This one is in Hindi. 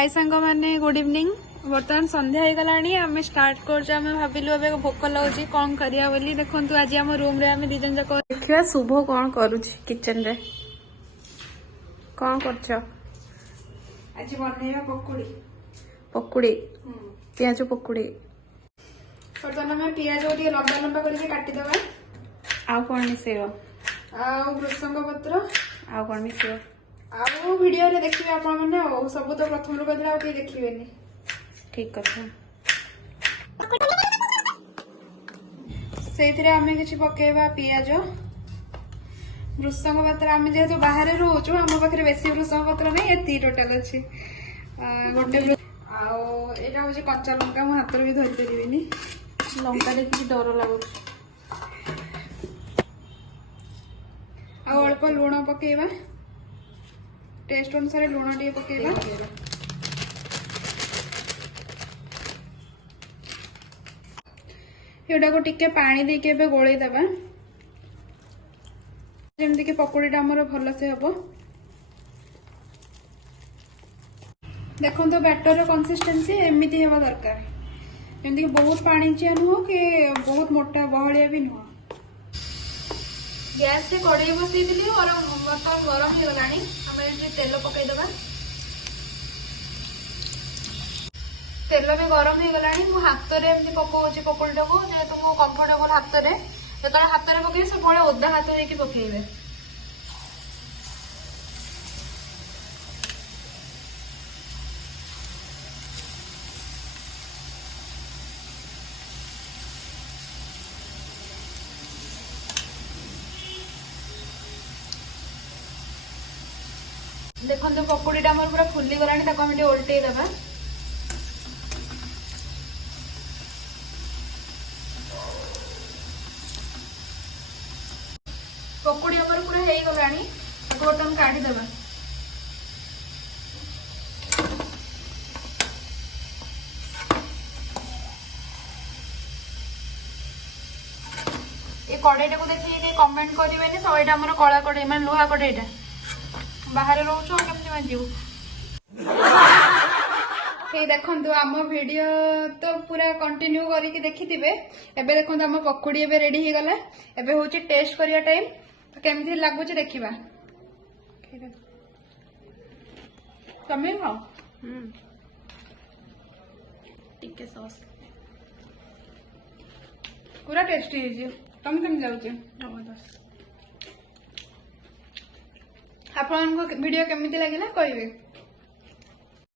हाय सांग मैंने गुड इवनिंग। बर्तमान संध्या हो गलानी आम स्टार्ट कर भाविलु ए भोक लगुच कौन करिया बोली। देखु आज आम रूम रे आम दीजन जाक देखिए शुभ कौन करुछि किचन रे कौन करछ। आज बनैया पकुड़ी पकुड़ी पियाज पकुड़ी। बर्तमान आम पियाज लंबा लंबा करके काटिदेवा। आउ कौन मिसेब आउ भृसंग पत्र आउ कौन मिसेब आउ वीडियो रे देखिए आप मैंने सब तो प्रथम रू कहते आगे देखिए ठीक कथा से किसी पकेबा पियाज भृसंग पत्र। आम जेहेतु बाहर रोचु आम पाखे बेसी भृसंग पत्र नहीं एति टोटाल अच्छी गोटे आईटा हूँ कंचा लंका मो हाथ भी धरी पारि लंका देखिए डर लगुच। अल्प लुण पकेबा टेस्ट अनुसार लुण टे पकेबा। एटा को टिके पानी देके गोले देबा जेमती कि पकोड़ीटा हमर भल से हबो। देखो तो बैटर कंसिस्टेंसी एमती हेबा दरकार जेमती कि बहुत पानी चिया नुह कि बहुत मोटा बहलिया भी नुह। गैस से कड़े बसई और बर्तमान गरम हो गला तेल पकईदबा। तेल भी गरम हो गला मो हाथ में पकाऊँ पकोड़ीटा को जेहेतु मो कंफर्टेबल हाथ में जो हाथ में पकड़े सब ओदा हाथ होकर पकड़े। देखो तो पकोड़ीटा आम पूरा फुली गलानी आम उल्टे दबा। पकोड़ी आमर पूरा हो गलानी बर्तमान काढ़ी दबा। ये कड़ईटा को देखिए कमेंट करेंगे सहीटा आम कला कड़ई मैं लुहा कड़ईटा बाहर रोचु केमती मांजू। देखो आम वीडियो तो पूरा कंटिन्यू करके देखिथिबे। एबे देखो आम पकोड़ी एबे रेडी हो गला। एबे होची टेस्ट करिया टाइम तो केमती लागुची देखिबा। तमे खाओ टिके सॉस पूरा टेस्टी है। तुम केम जाउची आपन को वीडियो केमती लागिला कहबे।